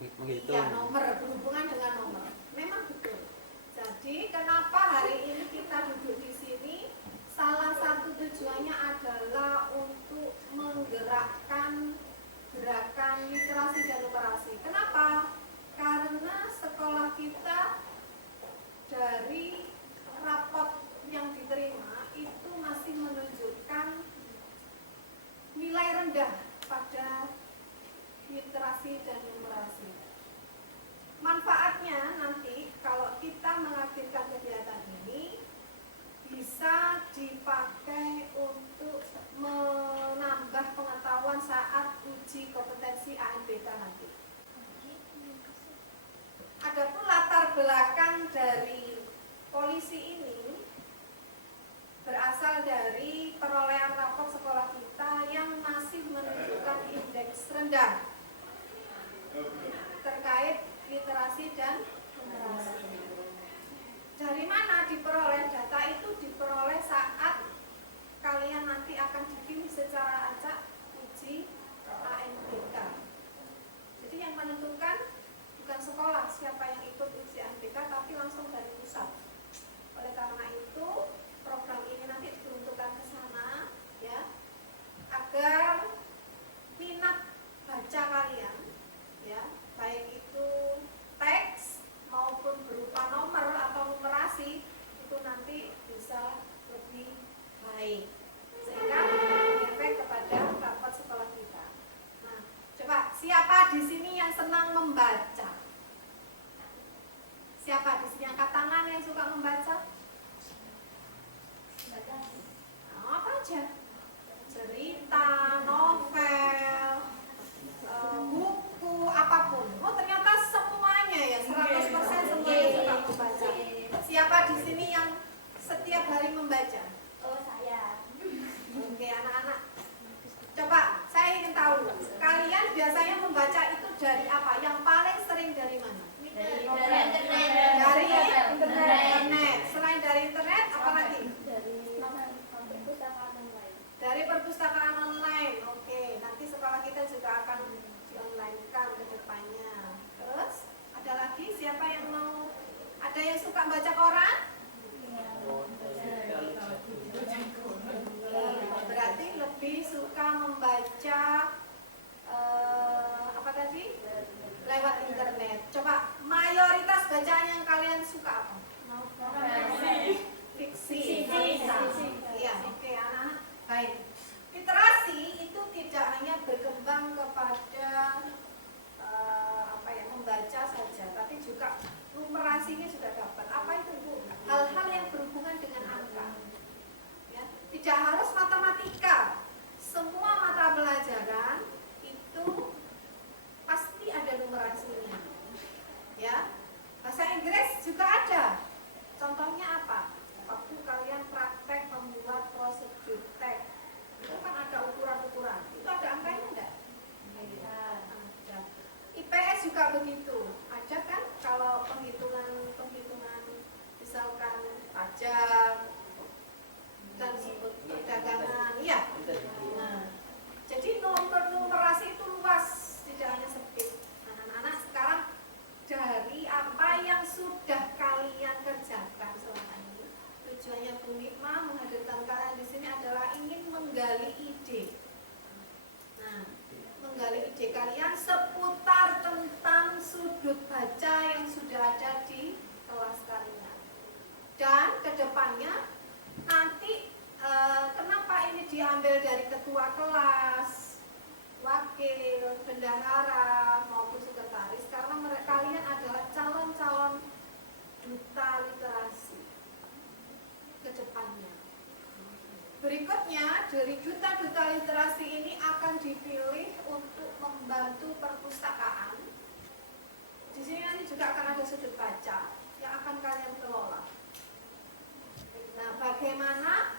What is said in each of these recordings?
menghitung. Ya, nomor, berhubungan dengan nomor. Memang betul. Jadi kenapa hari ini kita duduk di sini? Salah satu tujuannya adalah untuk menggerakkan gerakan literasi dan numerasi. Kenapa? Karena sekolah kita dari rapot yang diterima itu masih menunjukkan nilai rendah pada literasi dan numerasi. Manfaatnya nanti kalau kita mengaktifkan kegiatan ini bisa dipakai untuk menambah pengetahuan saat uji kompetensi ANBK nanti. Adapun latar belakang dari polisi ini berasal dari perolehan raport sekolah kita yang masih menunjukkan indeks rendah terkait literasi dan numerasi. Dari mana diperoleh? Data itu diperoleh saat kalian nanti akan dipilih secara acak uji ANBK. Jadi yang menentukan bukan sekolah siapa yang ikut uji ANBK, tapi langsung dari pusat. Oleh karena itu program ini nanti diperuntukkan ke sana, ya, agar minat baca kalian, ya, baik itu teks maupun berupa nomor atau numerasi itu nanti bisa lebih baik, sehingga berefek kepada rapot sekolah kita. Nah, coba siapa di sini yang senang membaca? Siapa di sini angkat tangan yang suka membaca? Nah, apa aja? Cerita, novel, buku, apapun. Oh, ternyata semuanya ya, 100% semuanya suka membaca. Siapa di sini yang setiap hari membaca? Oh, saya. Oke, anak-anak. Coba, saya ingin tahu, kalian biasanya membaca itu dari apa? Yang paling sering dari mana? Dari internet. Selain dari internet, apa lagi? Dari perpustakaan online. Oke, nanti sekolah kita juga akan di-online-kan ke depannya. Terus, ada lagi siapa yang mau? Ada yang suka baca koran? Berarti lebih suka membaca apa tadi? Lewat internet. Coba mayoritas bacaan yang kalian suka apa? Fiksi. Iya, oke anak-anak. Baik. Literasi itu tidak hanya berkembang kepada membaca saja, tapi juga numerasinya juga dapat. Apa itu, Bu? Hal-hal yang berhubungan dengan angka. Ya, tidak harus matematika. Semua mata pelajaran itu pasti ada numerasinya. Ya. Bahasa Inggris juga ada. Contohnya apa? Waktu kalian praktek membuat prosedur teks, itu kan ada ukuran-ukuran. Itu ada angkanya enggak? Ada. IPS juga begitu. Ada kan kalau penghitungan misalkan pajak dan perdagangan, iya. Nah, jadi numerasi itu luas, tidak hanya sempit. Anak-anak sekarang dari apa yang sudah kalian kerjakan selama ini, tujuannya Bu Nikma menghadirkan kalian di sini adalah ingin menggali ide. Nah, menggali ide kalian seputar tentang sudut baca yang sudah ada di kelas kalian. Dan kedepannya nanti kenapa ini diambil dari ketua kelas, wakil, bendahara maupun sekretaris? Karena kalian adalah calon-calon duta literasi ke depannya. Berikutnya, dari duta-duta literasi ini akan dipilih untuk membantu perpustakaan. Di sini nanti juga akan ada sudut baca yang akan kalian kelola. Nah, bagaimana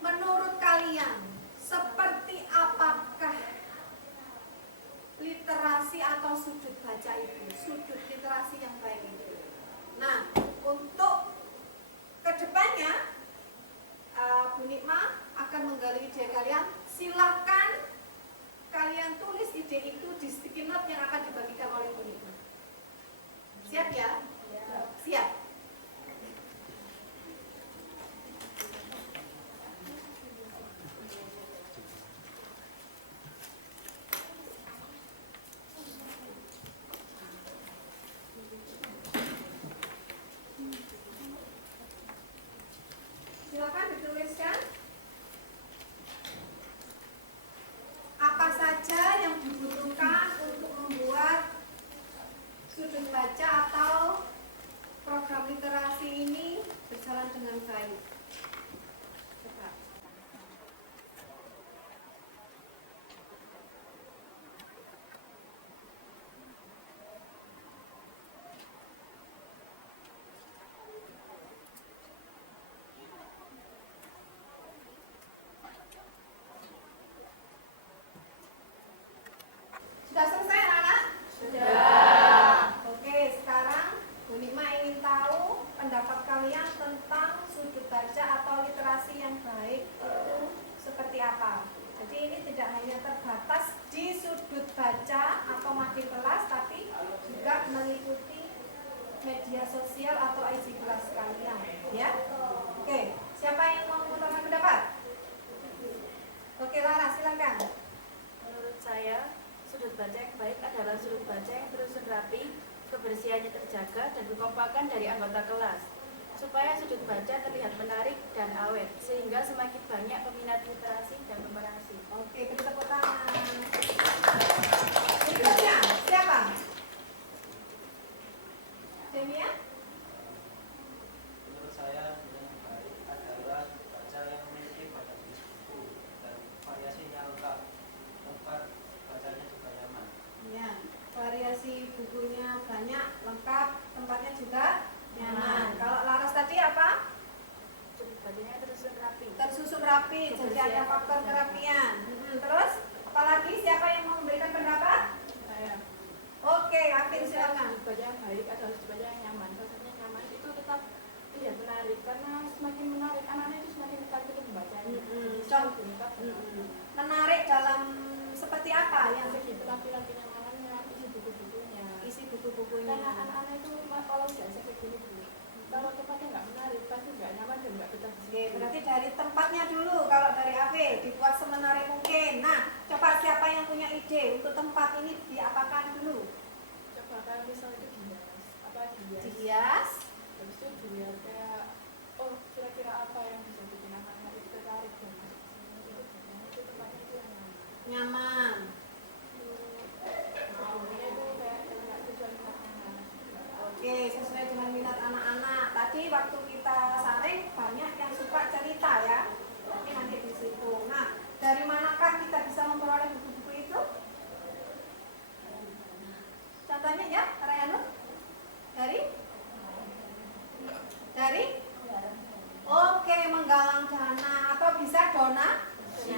menurut kalian, seperti apakah literasi atau sudut baca itu, sudut literasi yang baik itu? Nah, untuk kedepannya Bu Nikma akan menggali ide kalian. Silahkan kalian tulis ide itu di sticky note yang akan dibagikan oleh Bu Nikma. baca atau makin kelas, tapi juga mengikuti media sosial atau IG kelas kalian, ya. Oke, siapa yang mau mengutarakan pendapat? Oke, Lara, silakan. Menurut saya, sudut baca yang baik adalah sudut baca yang tersusun rapi, kebersihannya terjaga, dan kekompakan dari anggota kelas, supaya sudut baca terlihat menarik dan awet, sehingga semakin banyak peminat literasi dan numerasi. Oke, beri tepuk tangan. Berikutnya, siapa? Demia? Menurut saya yang baik adalah baca yang memiliki banyak jenis buku dan variasinya lengkap, tempat bacanya juga nyaman. Ya, variasi bukunya banyak, lengkap, tempatnya juga nyaman. Kalau Laras tadi apa? Sudut bacanya tersusun rapi. Tersusun rapi, jadi ada faktor kerapian. Terus, apalagi siapa yang mau memberikan pendapat? Saya. Oke, Afin silakan. Sudut baca yang baik adalah sudut baca yang nyaman. Maksudnya nyaman itu tetap tidak menarik, karena semakin menarik anak-anak itu semakin tertarik untuk membacanya. Menarik dalam seperti apa yang Segi penampilan kenyamanannya, isi buku-bukunya. isi buku-bukunya? Karena anak-anak itu kalau biasa kayak gini dulu, kalau tempatnya nggak menarik pasti nggak nyaman dan nggak betah. Oke, berarti dari tempatnya dulu. Kalau dari Afin dibuat semenarik mungkin. Nah, coba siapa yang punya ide untuk tempat ini diapakan dulu? Coba kalau misal itu dihias, Dihias. habis itu dilihat kayak, oh kira-kira apa yang bisa bikin anak-anak itu tertarik dan masuk ke sini, itu tempatnya itu yang Nyaman. Sebelumnya itu kayak tujuan anak-anak. Oke, sesuai dengan minat anak-anak. Tadi waktu kita saring banyak yang suka cerita ya. Tapi nanti di situ. Nah, dari manakah kita bisa memperoleh buku-buku itu? Contohnya ya, Rayanu? Dari? Oke, menggalang dana atau bisa donasi.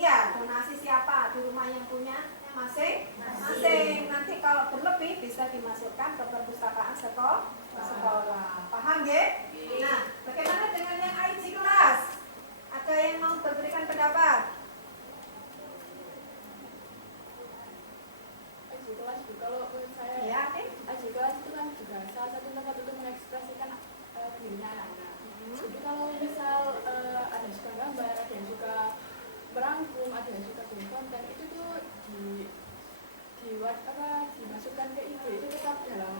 Ya, donasi siapa di rumah yang punya masing-masing. Nanti kalau berlebih bisa dimasukkan ke perpustakaan sekolah. Paham ya? Nah, bagaimana dengan yang IG kelas? Ada yang mau memberikan pendapat? Aji kelas itu kalau menurut saya Ya, oke. Aji kelas itu kan juga salah satu tempat untuk mengekspresikan dirinya anak-anak. Jadi kalau misal ada yang suka gambar, ada yang suka merangkum, ada yang suka bikin konten, itu tuh dimasukkan ke IG itu tetap dalam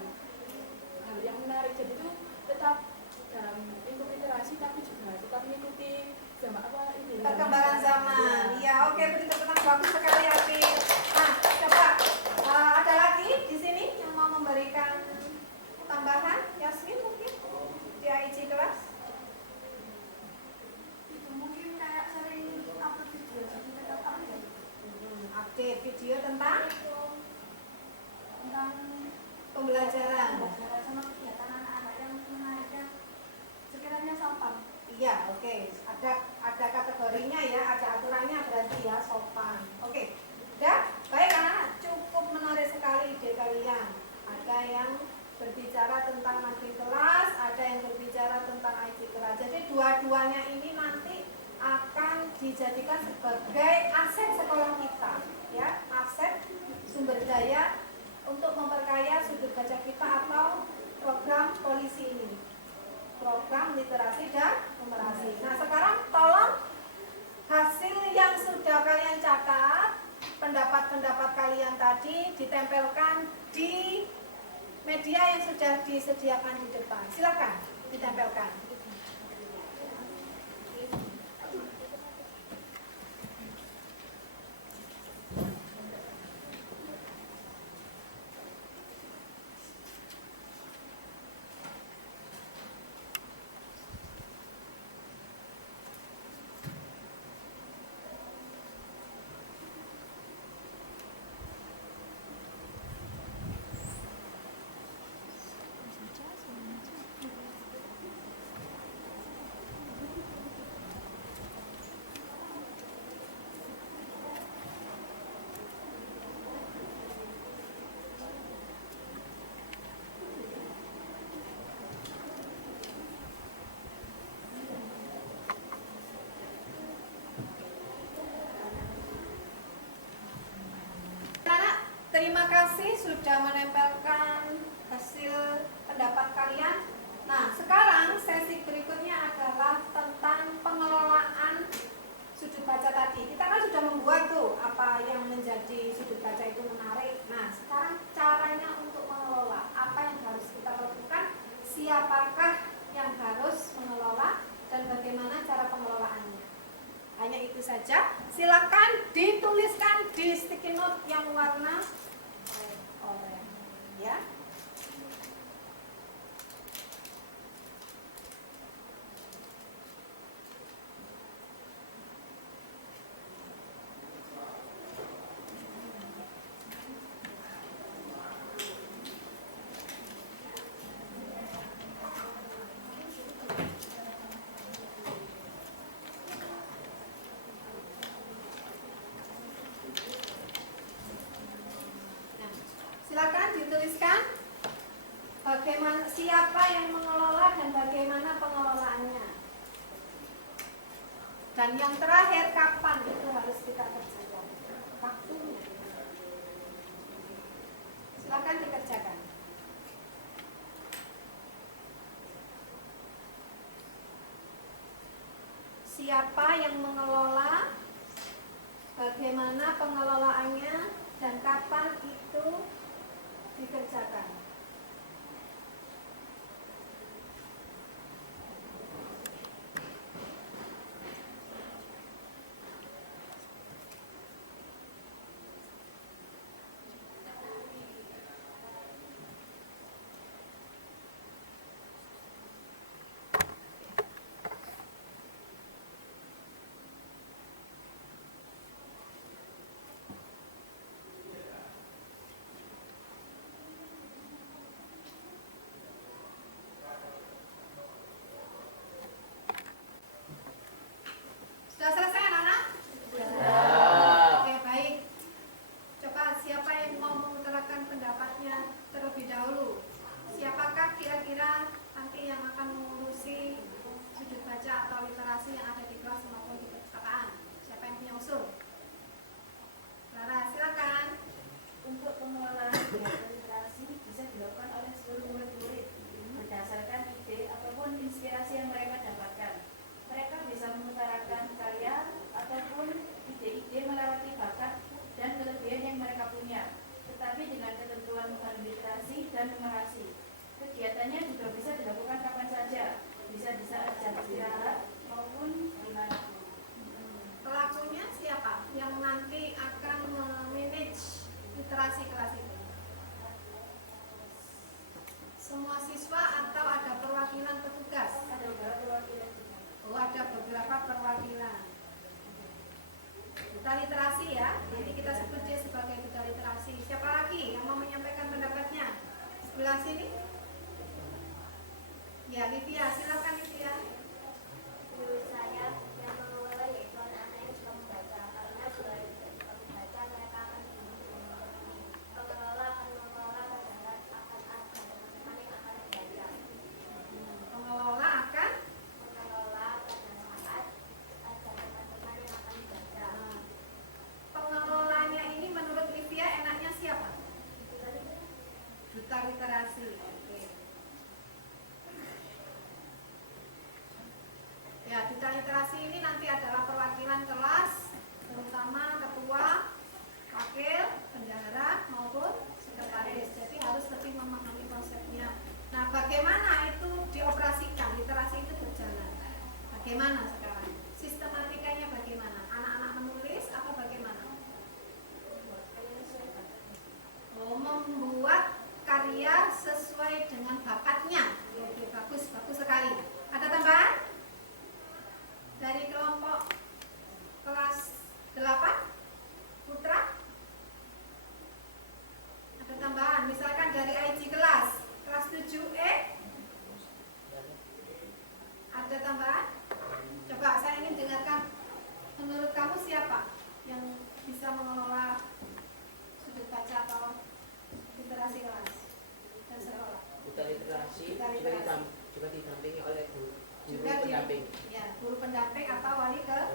hal yang menarik. Jadi itu tetap dalam lingkup literasi tapi juga tetap mengikuti Perkembangan zaman. Iya, oke, beri tepuk tangan, bagus sekali Afin. Nah, coba ada lagi di sini yang mau memberikan tambahan? Yasmin mungkin di IG kelas? Itu mungkin kayak sering upload video tentang apa ya? Update video tentang Tentang pembelajaran. sama kegiatan anak-anak yang menarik yang sekiranya sopan. Iya, oke. Ada kategorinya ya, ada aturannya berarti ya, sopan. Oke. Udah? Baik anak-anak, cukup menarik sekali ide kalian. Ada yang berbicara tentang makin kelas, ada yang berbicara tentang IT kelas. Jadi dua-duanya ini nanti akan dijadikan sebagai aset sekolah kita, ya, aset sumber daya untuk memperkaya sudut baca kita atau program polisi ini, program literasi dan numerasi. Nah, sekarang tolong hasil yang sudah kalian catat, pendapat-pendapat kalian tadi ditempelkan di media yang sudah disediakan di depan. Silakan ditempelkan. Terima kasih sudah menempelkan hasil pendapat kalian. Nah, sekarang sesi berikutnya adalah tentang pengelolaan sudut baca tadi. Kita kan sudah membuat tuh apa yang menjadi sudut baca itu menarik. Nah, sekarang caranya untuk mengelola. Apa yang harus kita lakukan? Siapakah yang harus mengelola dan bagaimana cara pengelolaannya? Hanya itu saja. Silakan dituliskan di sticky note yang warna oranye, ya. Silakan dituliskan bagaimana, siapa yang mengelola dan bagaimana pengelolaannya. Dan yang terakhir, kapan itu harus kita kerjakan, waktunya. Silakan dikerjakan. Siapa yang mengelola, bagaimana pengelolaannya, dan kapan itu dikerjakan. Sudah selesai anak-anak? Oke, baik. Coba siapa yang mau mengutarakan pendapatnya terlebih dahulu? Siapakah kira-kira nanti yang akan mengurusi sudut baca atau literasi yang ada di kelas maupun di perpustakaan? Siapa yang punya usul? Lara, silakan. Untuk pengelolaan kegiatan literasi bisa dilakukan oleh seluruh murid-murid berdasarkan ide ataupun inspirasi yang mereka dapatkan. Mereka bisa mengutarakan karya ataupun ide-ide melewati bakat dan kelebihan yang mereka punya, tetapi dengan ketentuan bukan literasi dan numerasi. Kegiatannya juga bisa dilakukan kapan saja, bisa di saat jam istirahat maupun dimanapun. Pelakunya siapa yang nanti akan memanage literasi kelas itu? Semua siswa atau ada perwakilan petugas? Ada beberapa perwakilan. Oh, ada beberapa perwakilan. Duta literasi ya, jadi kita sebut dia sebagai duta literasi. Siapa lagi yang mau menyampaikan pendapatnya? Sebelah sini. Ya, Livia, silakan Livia. Menurut saya yang mengelola yaitu anak-anak yang suka membaca, karena jika suka membaca mereka akan mengerti. Pengelola akan mengelola pelajaran akan ada teman-teman yang akan membaca. Pengelola akan Mengelola pada saat ada teman-teman yang akan membaca. pengelolanya ini menurut Livia enaknya siapa? Duta literasi. Oke. Ya, duta literasi ini nanti adalah perwakilan kelas, terutama ketua, wakil, bendahara maupun sekretaris. Jadi harus lebih memahami konsepnya. Nah, bagaimana itu dioperasikan? Literasi itu berjalan. Bagaimana sekarang? Sistematikanya bagaimana? Anak-anak menulis atau bagaimana? Oh, membuat karya sesuai dengan bakatnya. Oke, bagus, bagus sekali. Ada tambahan? Dari kelompok kelas 8 Putra? Ada tambahan, misalkan dari IG kelas 7E. Ada tambahan? Coba saya ingin dengarkan, menurut kamu siapa yang bisa mengelola sudut baca atau literasi kelas dan sekolah? Duta literasi Duta literasi. juga didampingi oleh guru Juga pendamping. Ya, guru pendamping atau wali kelas.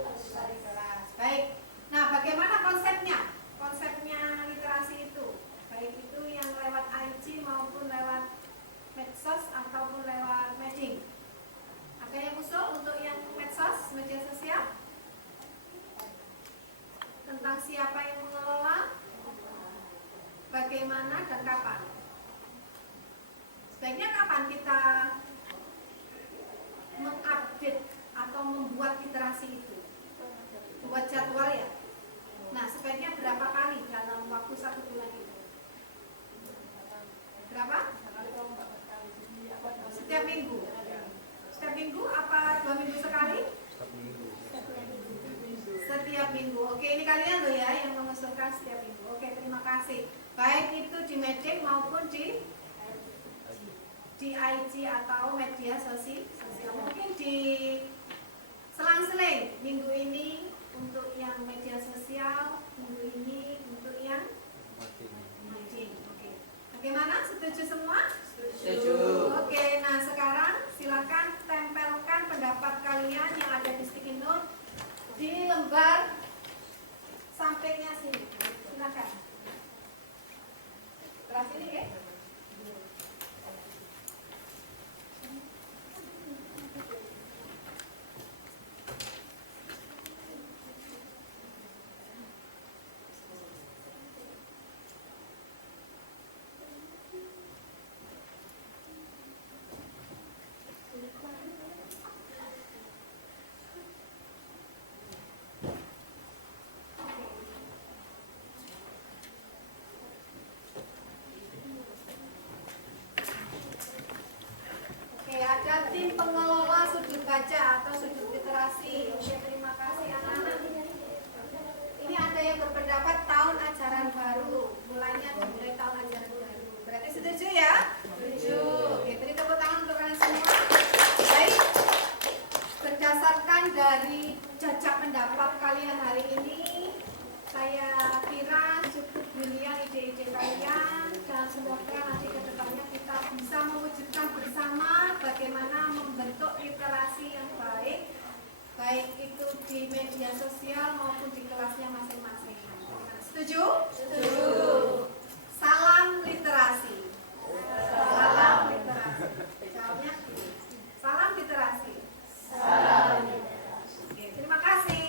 Baik. Nah, bagaimana konsepnya? Konsepnya literasi itu mana dan kapan? Sebaiknya kapan kita mengupdate atau membuat literasi itu? Buat jadwal ya. Nah, sebaiknya berapa kali dalam waktu 1 bulan itu? Berapa? Setiap minggu. Setiap minggu apa 2 minggu sekali? Setiap minggu. Oke, ini kalian loh ya yang mengusulkan setiap minggu. Oke, terima kasih. Baik itu di Medik maupun di IG atau media sosial. Mungkin di selang-seling minggu ini untuk yang media sosial, minggu ini untuk yang marketing. Oke. Bagaimana? Setuju semua? Setuju. Oke, nah sekarang silakan tempelkan pendapat kalian yang ada di sticky note di lembar sampingnya sini. Silakan. Sebelah sini ya. Oke, ada tim pengelola sudut baca atau sudut literasi. Oke, terima kasih anak-anak. Ini ada yang berpendapat tahun ajaran baru, mulai tahun ajaran baru. Berarti setuju ya? Setuju. Oke, beri tepuk tangan untuk kalian semua. Baik, berdasarkan dari jajak pendapat kalian hari ini, saya kira cukup brilian ide-ide kalian dan semoga nanti ke depannya kita bisa mewujudkan bersama bagaimana membentuk literasi yang baik, baik itu di media sosial maupun di kelasnya masing-masing. Setuju? Setuju. Salam literasi. Salam literasi. Jawabnya salam literasi. Salam literasi. Oke, terima kasih.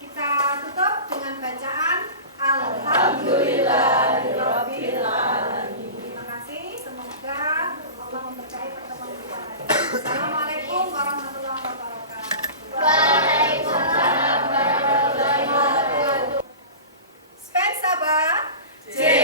Kita tutup dengan bacaan Alhamdulillahirabbil alamin. Terima kasih. Semoga Allah memberkahi pertemuan kita hari ini. Assalamualaikum warahmatullahi wabarakatuh. Waalaikumsalam warahmatullahi wabarakatuh. Spensaba. J.